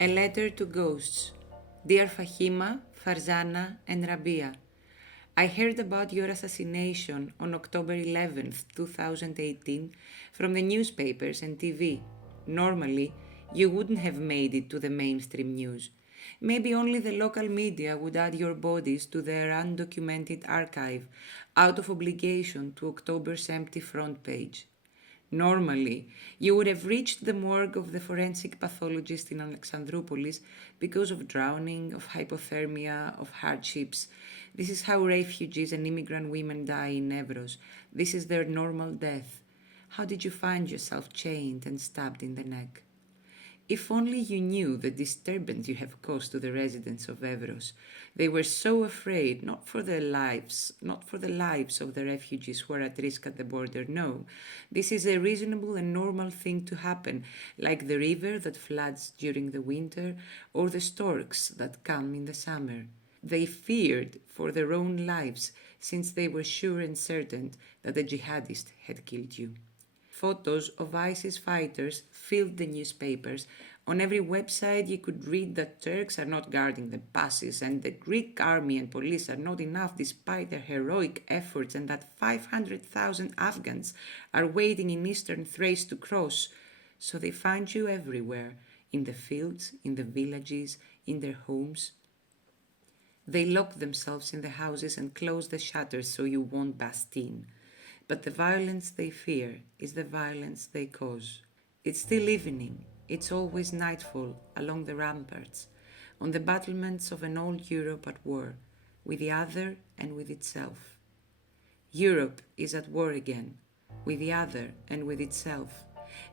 A letter to ghosts. Dear Fahima, Farzana, and Rabiya, I heard about your assassination on October 11th, 2018 from the newspapers and TV. Normally, you wouldn't have made it to the mainstream news. Maybe only the local media would add your bodies to their undocumented archive out of obligation to October's empty front page. Normally, you would have reached the morgue of the forensic pathologist in Alexandroupolis because of drowning, of hypothermia, of hardships. This is how refugees and immigrant women die in Evros. This is their normal death. How did you find yourself chained and stabbed in the neck? If only you knew the disturbance you have caused to the residents of Evros. They were so afraid, not for the lives of the refugees who are at risk at the border, no. This is a reasonable and normal thing to happen, like the river that floods during the winter or the storks that come in the summer. They feared for their own lives since they were sure and certain that the jihadist had killed you. Photos of ISIS fighters filled the newspapers. On every website you could read that Turks are not guarding the passes and the Greek army and police are not enough despite their heroic efforts, and that 500,000 Afghans are waiting in eastern Thrace to cross. So they find you everywhere, in the fields, in the villages, in their homes. They lock themselves in the houses and close the shutters so you won't bust in. But the violence they fear is the violence they cause. It's still evening. It's always nightfall along the ramparts, on the battlements of an old Europe at war, with the other and with itself. Europe is at war again, with the other and with itself.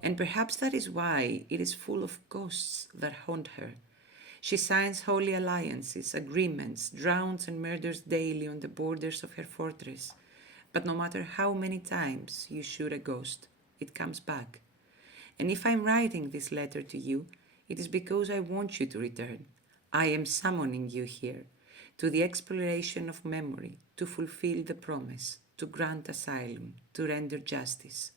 And perhaps that is why it is full of ghosts that haunt her. She signs holy alliances, agreements, drowns and murders daily on the borders of her fortress. But no matter how many times you shoot a ghost, it comes back. And if I'm writing this letter to you, it is because I want you to return. I am summoning you here, to the exploration of memory, to fulfill the promise, to grant asylum, to render justice.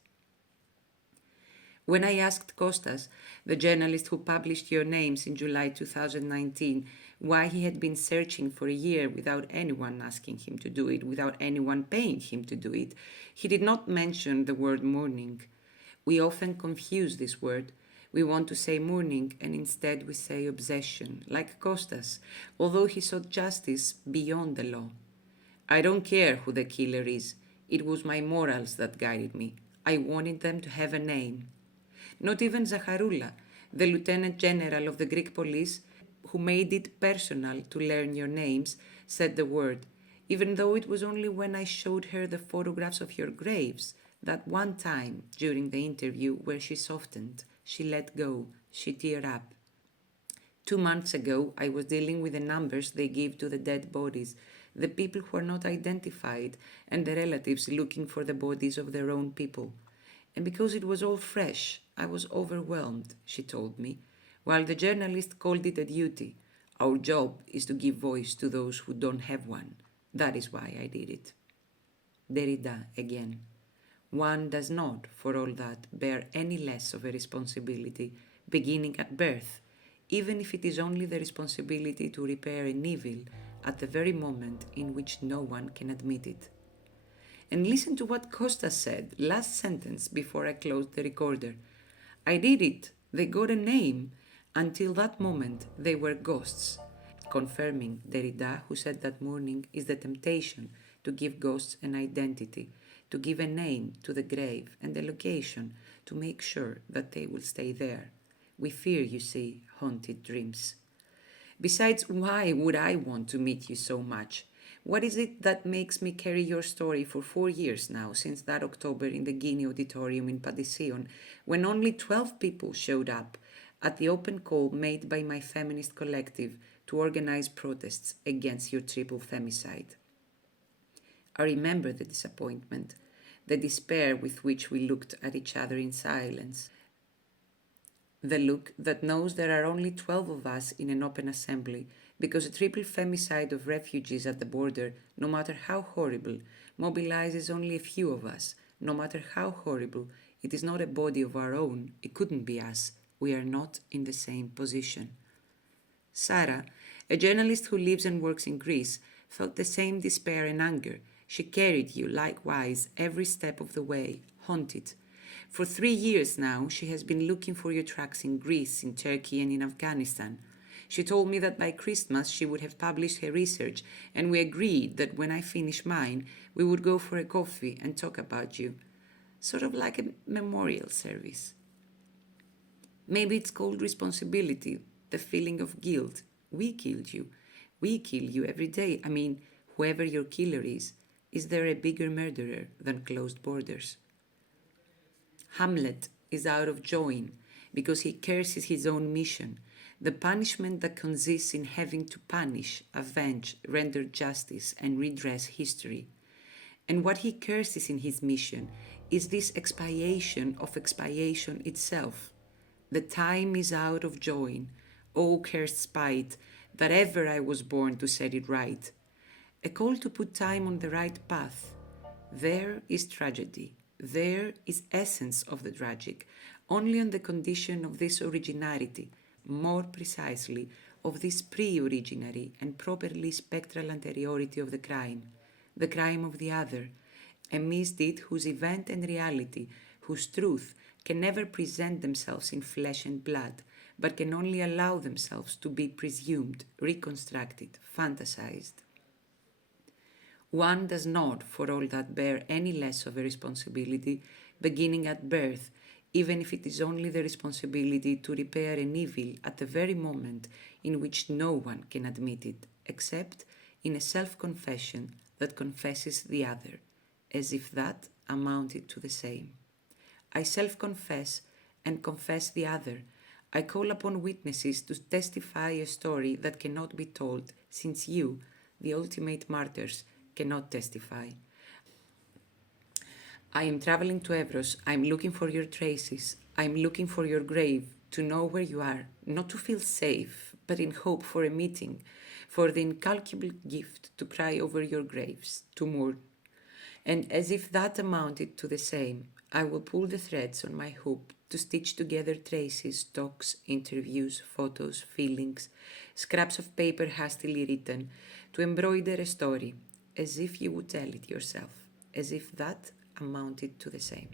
When I asked Kostas, the journalist who published your names in July 2019, why he had been searching for a year without anyone asking him to do it, without anyone paying him to do it, he did not mention the word mourning. We often confuse this word. We want to say mourning and instead we say obsession, like Kostas, although he sought justice beyond the law. I don't care who the killer is. It was my morals that guided me. I wanted them to have a name. Not even Zacharoula, the Lieutenant General of the Greek police, who made it personal to learn your names, said the word, even though it was only when I showed her the photographs of your graves, that one time during the interview where she softened, she let go, she teared up. 2 months ago, I was dealing with the numbers they give to the dead bodies, the people who are not identified, and the relatives looking for the bodies of their own people. And because it was all fresh, I was overwhelmed, she told me, while the journalist called it a duty. Our job is to give voice to those who don't have one. That is why I did it. Derrida again. One does not, for all that, bear any less of a responsibility beginning at birth, even if it is only the responsibility to repair an evil at the very moment in which no one can admit it. And listen to what Kostas said, last sentence before I closed the recorder. I did it. They got a name. Until that moment, they were ghosts. Confirming Derrida, who said that mourning is the temptation to give ghosts an identity, to give a name to the grave and a location, to make sure that they will stay there. We fear, you see, haunted dreams. Besides, why would I want to meet you so much? What is it that makes me carry your story for 4 years now, since that October in the Guinea Auditorium in Padesion, when only 12 people showed up at the open call made by my feminist collective to organize protests against your triple femicide? I remember the disappointment, the despair with which we looked at each other in silence. The look that knows there are only 12 of us in an open assembly, because a triple femicide of refugees at the border, no matter how horrible, mobilizes only a few of us. No matter how horrible, it is not a body of our own. It couldn't be us. We are not in the same position. Sarah, a journalist who lives and works in Greece, felt the same despair and anger. She carried you, likewise, every step of the way, haunted. For 3 years now, she has been looking for your tracks in Greece, in Turkey, and in Afghanistan. She told me that by Christmas she would have published her research, and we agreed that when I finish mine, we would go for a coffee and talk about you. Sort of like a memorial service. Maybe it's called responsibility, the feeling of guilt. We killed you. We kill you every day. I mean, whoever your killer is there a bigger murderer than closed borders? Hamlet is out of joint because he curses his own mission, the punishment that consists in having to punish, avenge, render justice, and redress history. And what he curses in his mission is this expiation of expiation itself. The time is out of joint, O cursed spite, that ever I was born to set it right. A call to put time on the right path. There is tragedy. There is essence of the tragic, only on the condition of this originarity, more precisely, of this pre-originary and properly spectral anteriority of the crime of the other, a misdeed whose event and reality, whose truth, can never present themselves in flesh and blood, but can only allow themselves to be presumed, reconstructed, fantasized. One does not, for all that, bear any less of a responsibility beginning at birth, even if it is only the responsibility to repair an evil at the very moment in which no one can admit it, except in a self-confession that confesses the other, as if that amounted to the same. I self-confess and confess the other. I call upon witnesses to testify a story that cannot be told, since you, the ultimate martyrs, cannot testify. I am traveling to Evros. I am looking for your traces. I am looking for your grave, to know where you are, not to feel safe, but in hope for a meeting, for the incalculable gift to cry over your graves, to mourn. And as if that amounted to the same, I will pull the threads on my hoop to stitch together traces, talks, interviews, photos, feelings, scraps of paper hastily written, to embroider a story, as if you would tell it yourself, as if that amounted to the same.